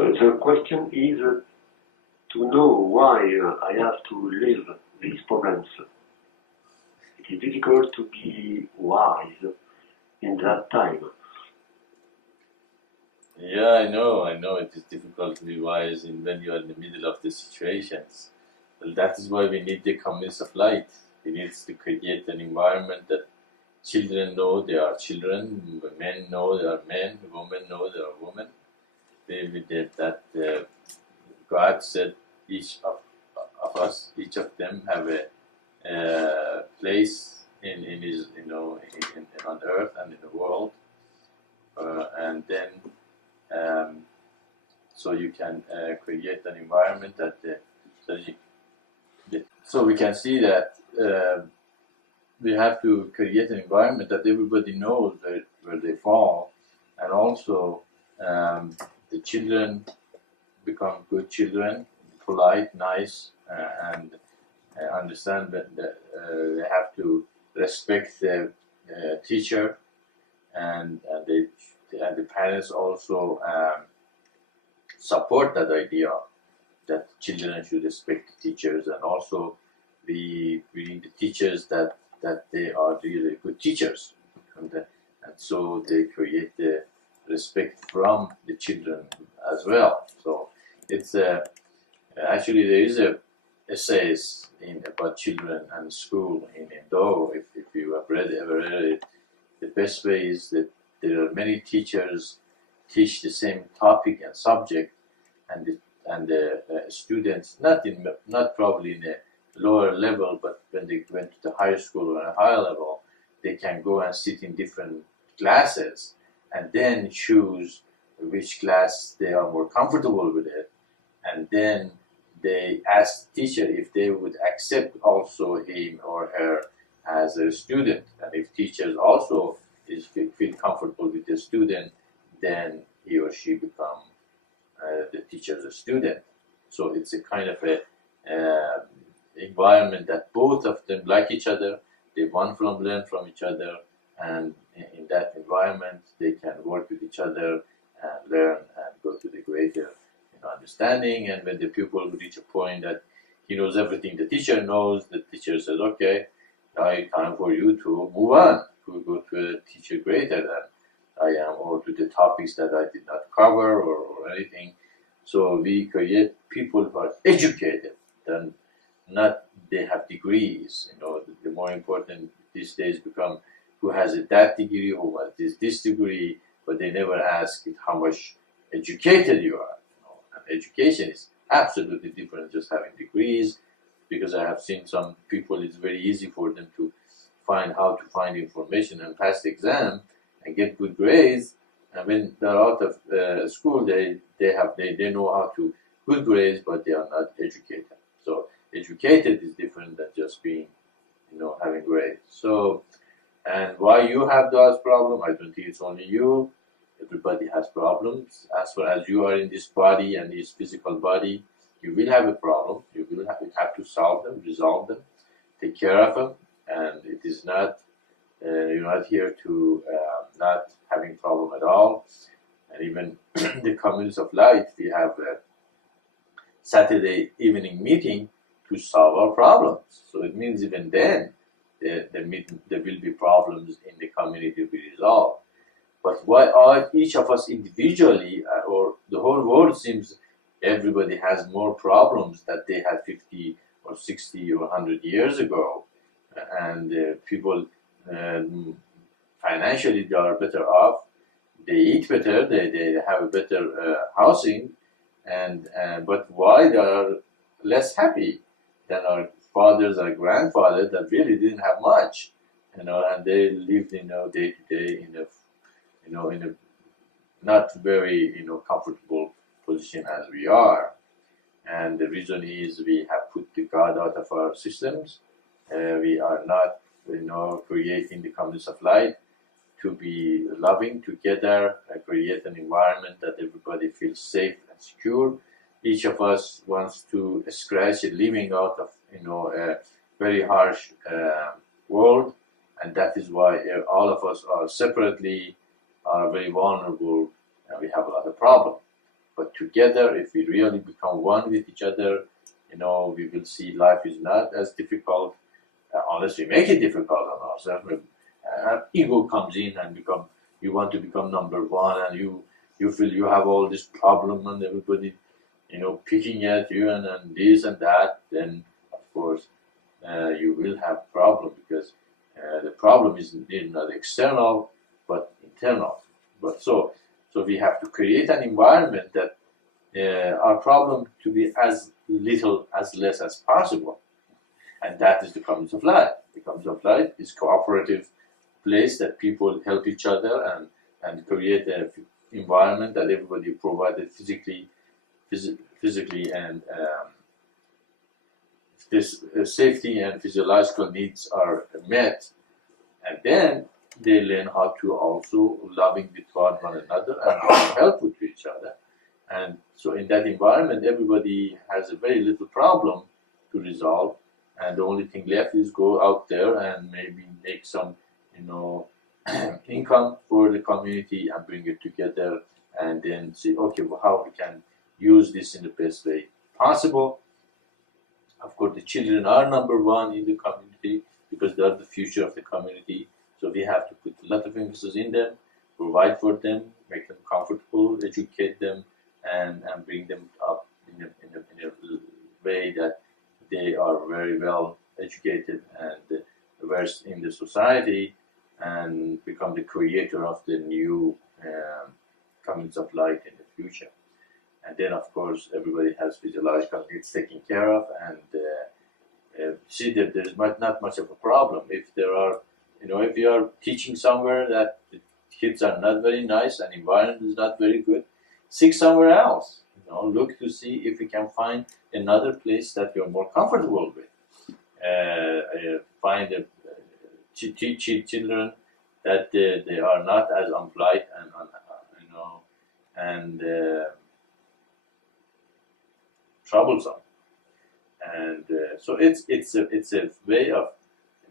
The question is to know why I have to live these problems. It is difficult to be wise in that time. Yeah, I know it is difficult to be wise when you are in the middle of the situations. Well, that is why we need the communities of light. We need to create an environment that children know they are children, men know they are men, women know they are women. We did that. God said each of us, each of them, have a place in his, on earth and in the world, and then so you can create an environment that so we can see that we have to create an environment that everybody knows where they fall, and also the children become good children, polite, nice, and understand that they have to respect the teacher, and the parents also support that idea that children should respect the teachers, and also we need the teachers that they are really good teachers, and so they create the respect from the children as well. So it's actually there is a essays about children and school in Indo. If you have ever read it, the best way is that there are many teachers teach the same topic and subject, and the students not probably in a lower level, but when they went to the higher school or a higher level, they can go and sit in different classes and then choose which class they are more comfortable with it, and then they ask the teacher if they would accept also him or her as a student, and if teachers also feel comfortable with the student, then he or she become the teacher's student. So it's a kind of a environment that both of them like each other, they want to learn from each other, and in that environment they can work with each other and learn and go to the greater understanding. And when the pupil reach a point that he knows everything the teacher knows, the teacher says, okay, now it's time for you to move on, to go to a teacher greater than I am, or to the topics that I did not cover or anything. So we create people who are educated, then not they have degrees. The more important these days become who has that degree, who has this degree, but they never ask it how much educated you are. And education is absolutely different than just having degrees, because I have seen some people, it's very easy for them to find how to find information and pass the exam and get good grades, and when they're out of school, they know how to good grades, but they are not educated. So educated is different than just being, having grades. So, and why you have those problems, I don't think it's only you. Everybody has problems. As far as you are in this body and this physical body, you will have a problem. You will have to solve them, resolve them, take care of them, and it is not. You're not here to not having problem at all. And even the communities of light, we have a Saturday evening meeting to solve our problems. So it means even then there will be problems in the community to be resolved. But why are each of us individually, or the whole world seems everybody has more problems that they had 50 or 60 or 100 years ago, and people financially they are better off, they eat better, they have a better housing, and but why they are less happy than our fathers or grandfathers that really didn't have much, and they lived day to day in a not very comfortable position as we are. And the reason is we have put the God out of our systems. We are not creating the communities of light to be loving together, create an environment that everybody feels safe and secure. Each of us wants to scratch a living out of a very harsh world, and that is why all of us are separately are very vulnerable, and we have a lot of problems. But together, if we really become one with each other, we will see life is not as difficult unless we make it difficult on ourselves. Ego comes in and you want to become number one, and you feel you have all this problem and everybody, picking at you and this and that, then of course you will have problem, because the problem is indeed not external but internal. But so we have to create an environment that our problem to be as little, as less as possible, and that is the community of life. The community of life is cooperative place that people help each other and create an environment that everybody provided physically and this safety and physiological needs are met, and then they learn how to also loving toward one another and being helpful to each other. And so in that environment, everybody has a very little problem to resolve, and the only thing left is go out there and maybe make some, income for the community and bring it together, and then see, okay, well, how we can use this in the best way possible. Of course, the children are number one in the community because they are the future of the community. So we have to put a lot of emphasis in them, provide for them, make them comfortable, educate them, and bring them up in a way that they are very well educated and versed in the society, and become the creator of the new communities of light in the future. And then, of course, everybody has physiological needs taken care of, and see that there's not much of a problem. If there are, if you are teaching somewhere that the kids are not very nice and environment is not very good, seek somewhere else. Look to see if you can find another place that you're more comfortable with. Find teach children that they are not as unpolite and troublesome. And so it's a way of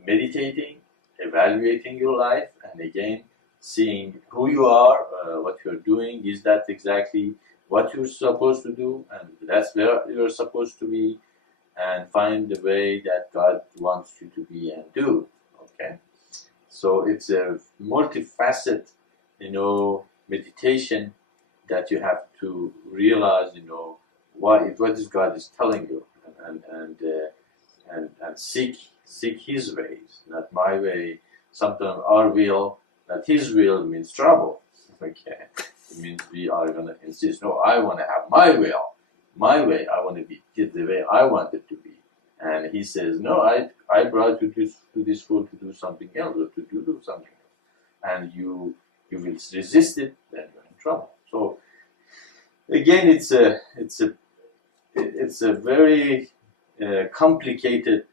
meditating, evaluating your life, and again seeing who you are, what you're doing. Is that exactly what you're supposed to do, and that's where you're supposed to be, and find the way that God wants you to be and do. Okay, so it's a multifaceted, meditation that you have to realize, what is God is telling you, and seek His ways, not my way. Sometimes our will, not His will, means trouble. Okay, it means we are going to insist. No, I want to have my will, my way. I want to be the way I want it to be. And He says, no, I brought you to this world to do something else, or to do something else, and you will resist it, then you're in trouble. So again, it's a very complicated,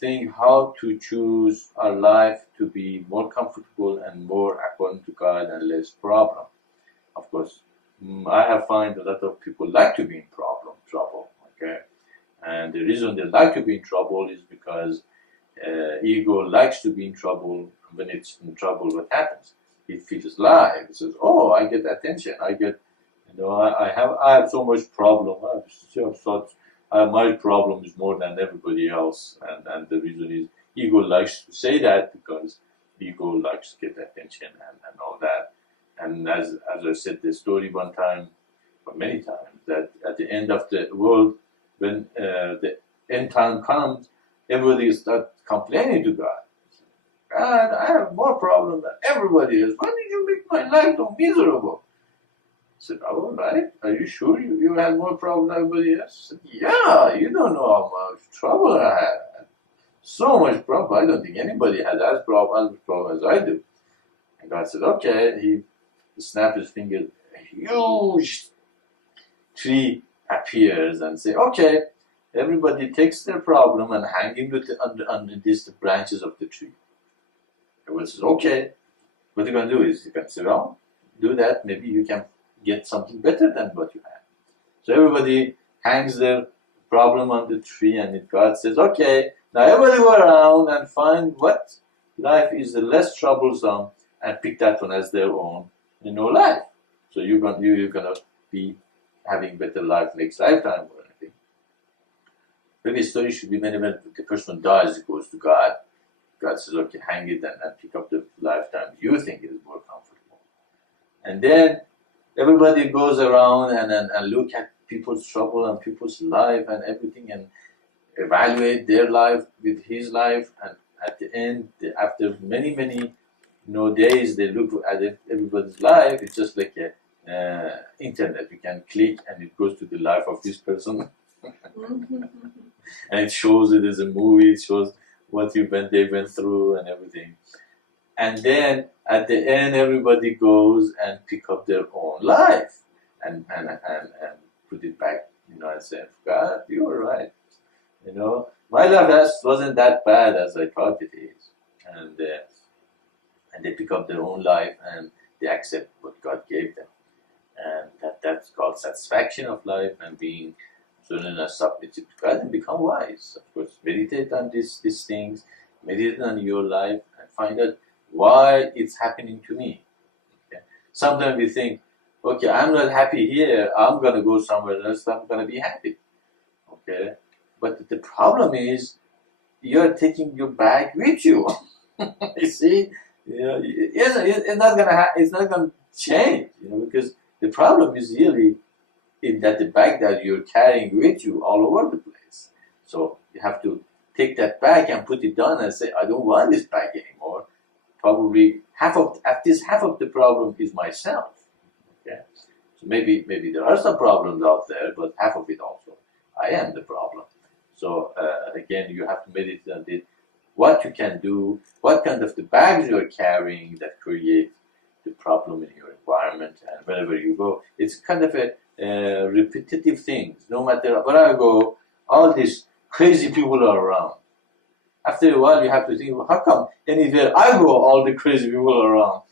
thing, how to choose our life to be more comfortable and more according to God and less problem. Of course, I have found a lot of people like to be in trouble. Okay, and the reason they like to be in trouble is because ego likes to be in trouble. When it's in trouble, what happens? It feels alive. It says, "Oh, I get attention. I get, I have so much problem. I have such. My problem is more than everybody else." And the reason is ego likes to say that because ego likes to get attention and all that. And as I said the story one time, or many times, that at the end of the world, when the end time comes, everybody starts complaining to God. God, I have more problems than everybody else. Why did you make my life so miserable? I said, all right, are you sure you had more problems than everybody else? I said, yeah, you don't know how much trouble I had. So much problem. I don't think anybody had as much problem as I do. And God said, okay. He snapped his finger. A huge tree appears and say, okay, everybody takes their problem and hang it under the branches of the tree. Everyone says, okay. What you're going to do is you can sit down, do that. Maybe you can get something better than what you have. So everybody hangs their problem on the tree, and God says, okay, now everybody go around and find what life is the less troublesome and pick that one as their own, life. So you're gonna be having better life next lifetime or anything. Maybe a story should be whenever the person dies, it goes to God. God says, okay, hang it and pick up the lifetime you think is more comfortable. And then everybody goes around and look at people's trouble and people's life and everything and evaluate their life with his life. And at the end, after many days, they look at everybody's life. It's just like a internet. You can click and it goes to the life of this person. And it shows it as a movie. It shows what they went through and everything. And then at the end, everybody goes and pick up their own life and put it back, and say, God, you were right. My life wasn't that bad as I thought it is. And they pick up their own life and they accept what God gave them. And that's called satisfaction of life and being submitted to God and become wise. Of course, meditate on these things, meditate on your life and find out why it's happening to me. Okay? Sometimes we think, okay, I'm not happy here, I'm going to go somewhere else, I'm going to be happy. Okay? But the problem is, you're taking your bag with you. You see? It's not going to change, because the problem is really in that the bag that you're carrying with you all over the place. So you have to take that bag and put it down and say, I don't want this bag anymore. Probably half of the problem is myself. Okay? So maybe there are some problems out there, but half of it also, I am the problem. So again, you have to meditate on it. What you can do, what kind of the bags you are carrying that create the problem in your environment, and wherever you go, it's kind of a repetitive thing. No matter where I go, all these crazy people are around. After a while, you have to think, well, how come anywhere I go, all the crazy people are around?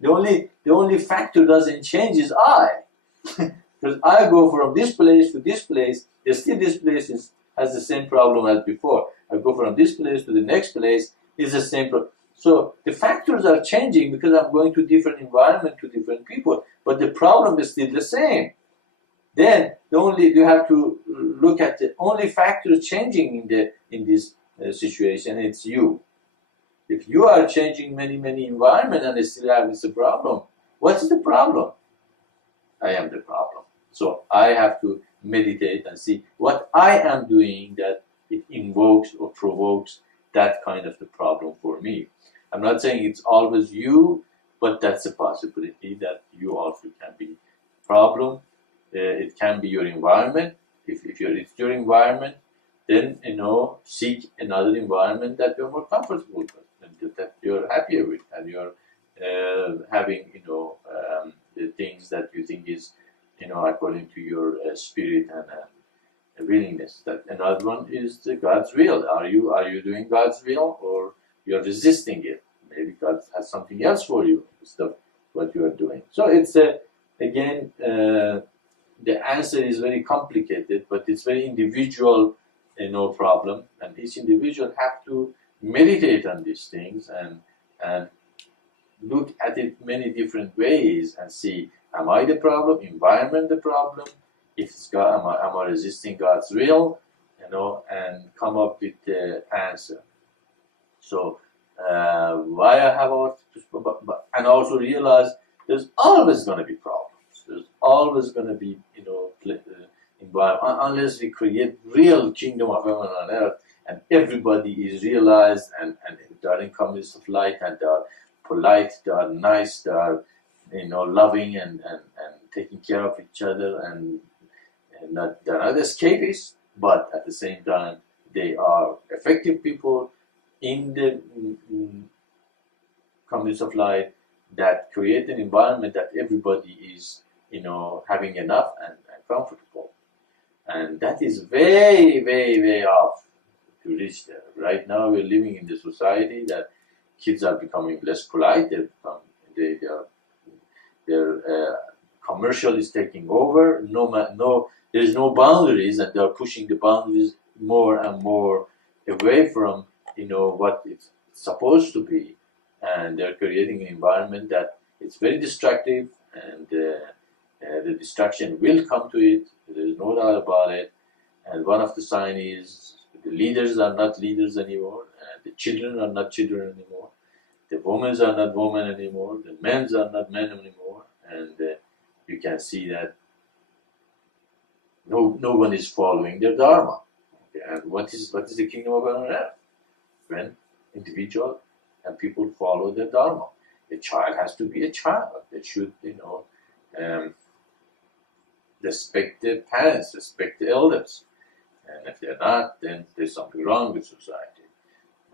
The only factor doesn't change is I. Because I go from this place to this place, still this place has the same problem as before. I go from this place to the next place, it's the same problem. So the factors are changing because I'm going to different environment, to different people, but the problem is still the same. Then you have to look at the only factor changing in this situation. It's you. If you are changing many environments and still having the problem, what's the problem? I am the problem. So I have to meditate and see what I am doing that it invokes or provokes that kind of the problem for me. I'm not saying it's always you, but that's a possibility that you also can be problem. It can be your environment. If it's your environment, then seek another environment that you're more comfortable with, and that you're happier with, and you're having the things that you think is according to your spirit and willingness. That another one is God's will. Are you doing God's will, or you're resisting it? Maybe God has something else for you instead of what you are doing. So it's again. The answer is very complicated, but it's very individual, problem. And each individual have to meditate on these things and look at it many different ways and see, am I the problem? Environment the problem? If it's God, am I resisting God's will? And come up with the answer. So why I have all, and also realize there's always going to be problems. There's always going to be, environment, unless we create real kingdom of heaven on earth, and everybody is realized, and they are in communities of light, and they are polite, they are nice, they are, loving and taking care of each other, and they're not escapists, but at the same time, they are effective people in the communities of light that create an environment that everybody is, having enough and comfortable. And that is very, very, very off to reach there. Right now, we're living in the society that kids are becoming less polite. Their commercial is taking over. There's no boundaries, and they're pushing the boundaries more and more away from what it's supposed to be, and they're creating an environment that it's very destructive and the destruction will come to it. There is no doubt about it. And one of the signs is the leaders are not leaders anymore, and the children are not children anymore. The women are not women anymore. The men are not men anymore, and you can see that no one is following their dharma. Okay? And what is the kingdom of heaven on earth? When individual and people follow their dharma. A child has to be a child. They should, respect their parents, respect the elders. And if they're not, then there's something wrong with society.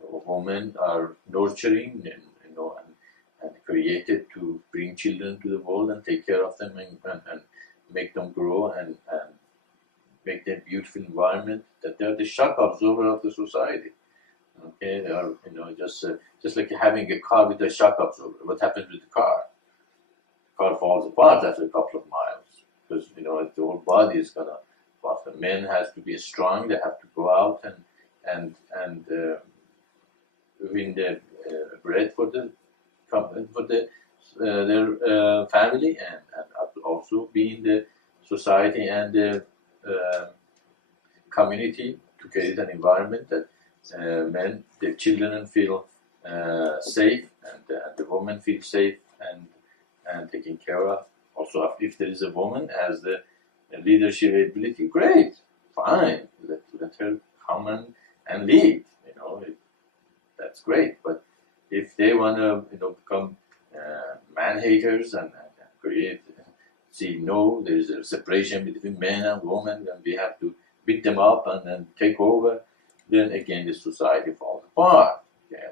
Women are nurturing and created to bring children to the world and take care of them and make them grow and make them beautiful environment. That they're the shock absorber of the society. Okay, they are just like having a car with a shock absorber. What happens with the car? The car falls apart after a couple of miles because the whole body is gonna. But the men has to be strong. They have to go out and win the bread for their family and also be in the society and the community to create an environment that the children feel safe and the women feel safe and taken care of. Also, if there is a woman as the leadership ability, great, fine. Let her come and lead. That's great. But if they want to, become man haters and create, there is a separation between men and women, and we have to beat them up and then take over. Then again, the society falls apart. Okay?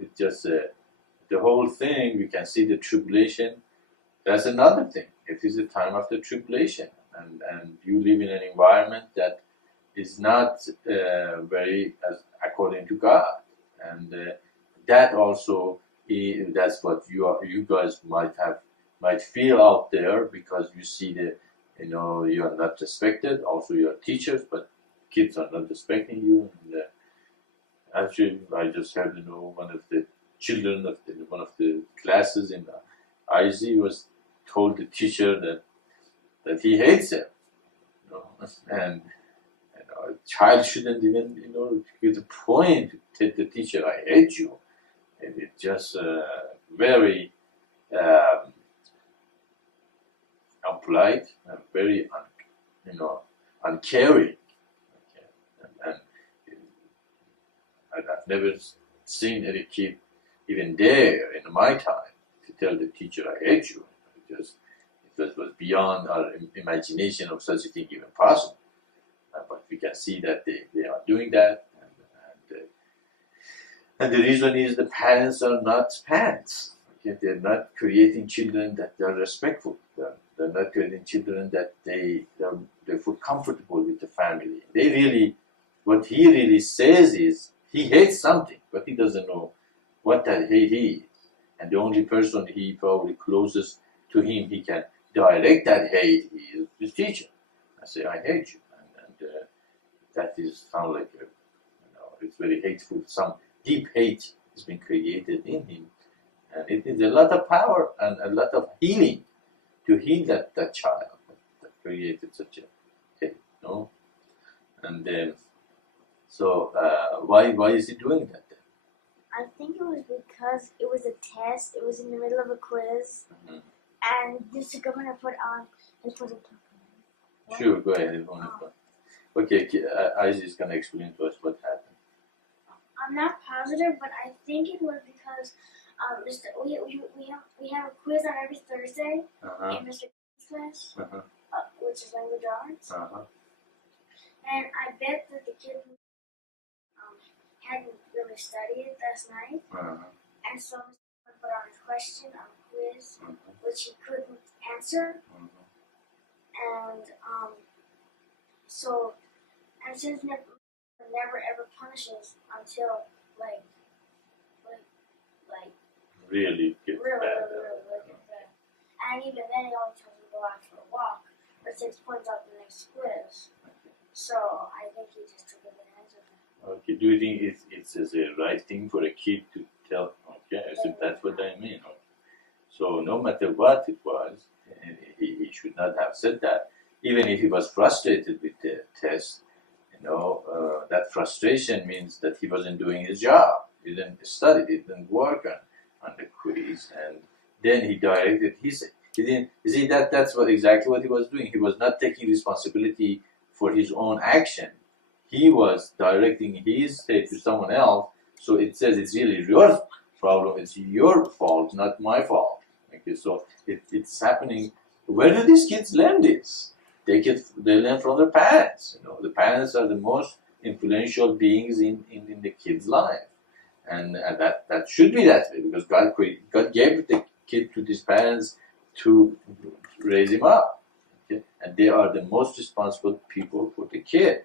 It's just the whole thing. We can see the tribulation. That's another thing. It is a time of the tribulation. And you live in an environment that is not very according to God, and that also that's what you guys might feel out there because you see you are not respected. Also, you are teachers, but kids are not respecting you. And actually, I just had one of the children of one of the classes in IZ was told the teacher that he hates him, and a child shouldn't even, get the point to tell the teacher, I hate you. And it's just very unpolite and very, uncaring. Okay? And I've never seen any kid even dare in my time to tell the teacher, I hate you. It was beyond our imagination of such a thing even possible. But we can see that they are doing that. And the reason is the parents are not parents. Okay? They're not creating children that are respectful. They're not creating children that they feel comfortable with the family. What he really says is, he hates something, but he doesn't know what that hate is. And the only person he probably closest to him, he can direct that hate is his teacher. I say, I hate you. And that sound like it's very hateful. Some deep hate has been created in him. And it needs a lot of power and a lot of healing to heal that child that created such a hate. And so why is he doing that then? I think it was because it was a test. It was in the middle of a quiz. Mm-hmm. And Mr. Governor put it on. Sure, go ahead. Okay, Isaac is going to explain to us what happened. I'm not positive, but I think it was because we have a quiz on every Thursday in Mr. class, which is language arts. And I bet that the kid hadn't really studied it last night, and so he put on a question on a quiz which he couldn't answer, and since never ever punishes until really gets really bad. bad. And even then, he only tells him to go out for a walk or 6 points out the next quiz. So I think he just took advantage of it. Okay, do you think it's a right thing for a kid to tell? Okay, so that's what I mean. Okay. So no matter what it was, he should not have said that. Even if he was frustrated with the test, that frustration means that he wasn't doing his job. He didn't study, he didn't work on the quiz, and then he directed his. He didn't. You see that's exactly what he was doing. He was not taking responsibility for his own action. He was directing his state to someone else. So it says it's really your problem. It's your fault, not my fault. Okay, so it's happening. Where do these kids learn this? They learn from their parents. The parents are the most influential beings in the kid's life, and that should be that way, because God gave the kid to these parents to raise him up, okay? And they are the most responsible people for the kid.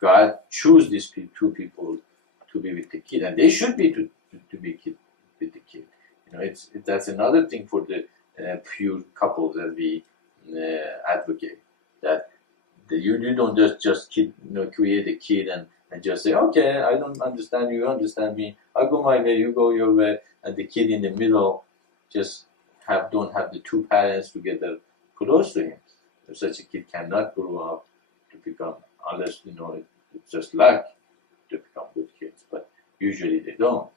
God chose these two people to be with the kid, and they should be to be with the kid. That's another thing for the pure couples that we advocate. That you don't just create a kid and just say, okay, I don't understand you, you understand me, I go my way, you go your way, and the kid in the middle just don't have the two parents together close to him. Such a kid cannot grow up to become, unless it's just luck to become good kids, but usually they don't.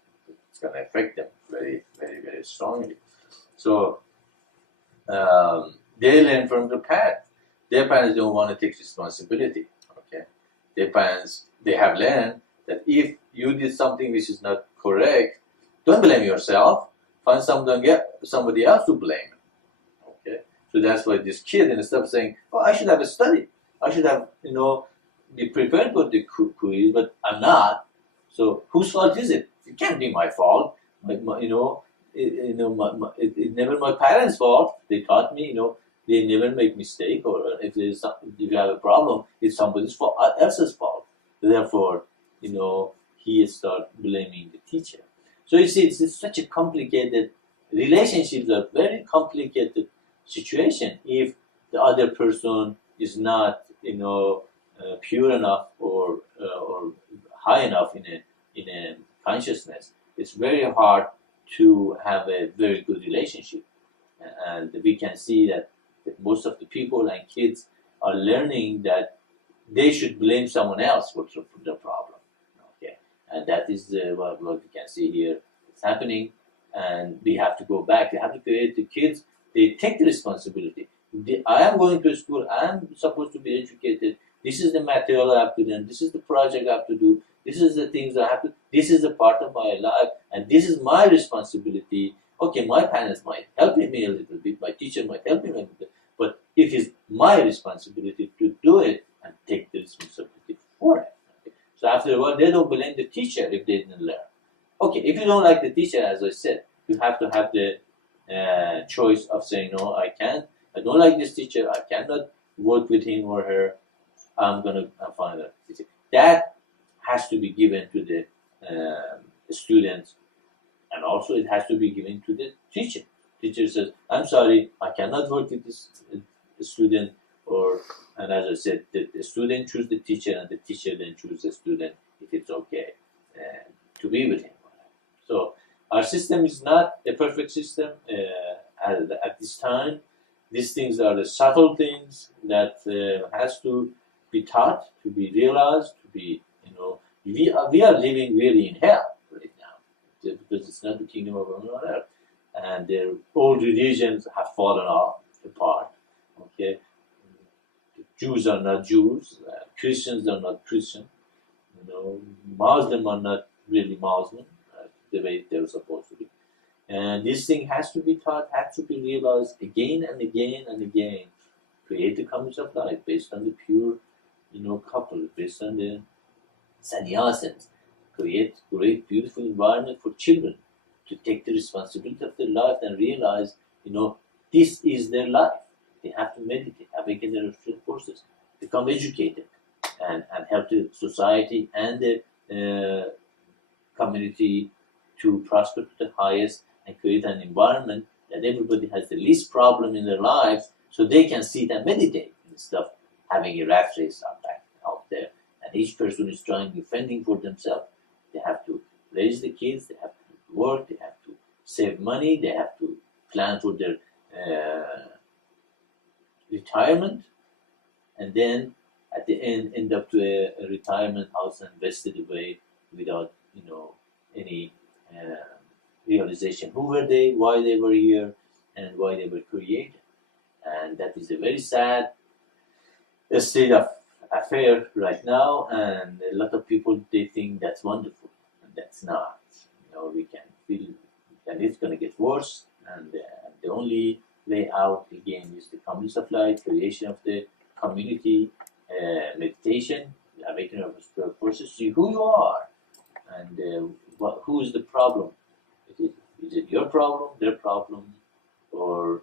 It's going to affect them very, very, very strongly. So they learn from their parents. Their parents don't want to take responsibility. Okay, their parents, they have learned that if you did something which is not correct, don't blame yourself. Find somebody else to blame. Okay, so that's why this kid, instead of saying, "Oh, I should have studied. I should have be prepared for the quiz, but I'm not. So whose fault is it? It can't be my fault. It's never my parents' fault. They taught me, they never make mistake, or if you have a problem, it's somebody's fault, else's fault. Therefore, he start blaming the teacher. So you see, it's such a complicated, relationships are very complicated situation if the other person is not, pure enough or high enough in a consciousness. It's very hard to have a very good relationship, and we can see that most of the people and kids are learning that they should blame someone else for the problem. Okay, and that is what we can see here. It's happening, and we have to go back. We have to create the kids. They take the responsibility. I am going to school. I am supposed to be educated. This is the material I have to learn. This is the project I have to do. This is the things I have to. This is a part of my life, and this is my responsibility. Okay, my parents might help me a little bit. My teacher might help me a little bit. But it is my responsibility to do it and take the responsibility for it. Okay? So after a while, they don't blame the teacher if they didn't learn. Okay, if you don't like the teacher, as I said, you have to have the choice of saying, no, I can't. I don't like this teacher. I cannot work with him or her. I'm going to find a teacher. That has to be given to the students, and also it has to be given to the teacher. Teacher says, I'm sorry, I cannot work with this student, and as I said, the student chooses the teacher, and the teacher then chooses the student if it's okay to be with him. So our system is not a perfect system at this time. These things are the subtle things that has to be taught, to be realized, to be, we are living really in hell right now, because it's not the kingdom of God on earth. And all religions have fallen apart. Okay, the Jews are not Jews, Christians are not Christian. Muslims are not really Muslim the way they're supposed to be. And this thing has to be taught, has to be realized again and again and again. Create the comings of life based on the pure, couple, based on the sannyasins. Create great, beautiful environment for children to take the responsibility of their life and realize, this is their life. They have to meditate, awaken their spiritual forces, become educated, and help the society and the community to prosper to the highest, and create an environment that everybody has the least problem in their lives, so they can sit and meditate instead of having a rat race out there. And each person is fending for themselves. They have to raise the kids, they have to work, they have to save money, they have to plan for their retirement, and then at the end up to a retirement house and vested away without any realization who were they, why they were here, and why they were created. And that is a very sad state of affair right now, and a lot of people, they think that's wonderful, and that's not. We can feel that it's going to get worse, and the only way out again is the community of light, creation of the community, meditation, awakening of the spirit forces. See who you are, and who is the problem. Is it your problem, their problem, or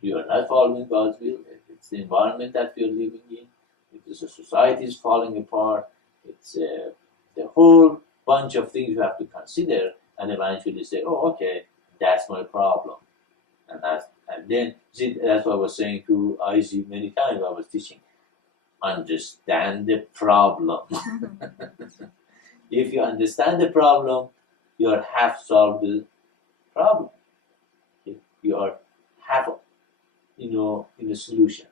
you are not following God's will? It's the environment that we are living in. If the society is falling apart, it's the whole bunch of things you have to consider, and eventually say, "Oh, okay, that's my problem." And then see, that's what I was saying to IZ many times. I was teaching, understand the problem. If you understand the problem, you are half solved the problem. You are half, in a solution.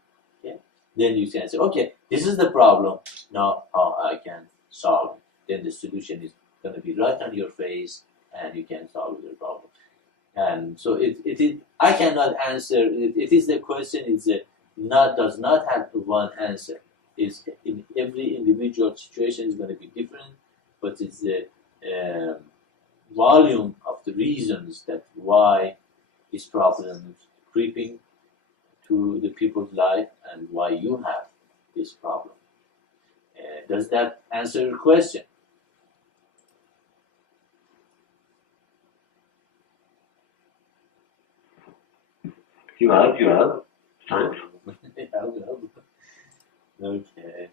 Okay? Then you can say, okay, this is the problem. Now how I can solve it. Then the solution is going to be right on your face, and you can solve the problem. And so it is. I cannot answer. It is the question. Does not have one answer. It's in every individual situation is going to be different, but it's the volume of the reasons that why this problem is creeping to the people's life and why you have this problem. Does that answer your question? You have. Thanks. Okay.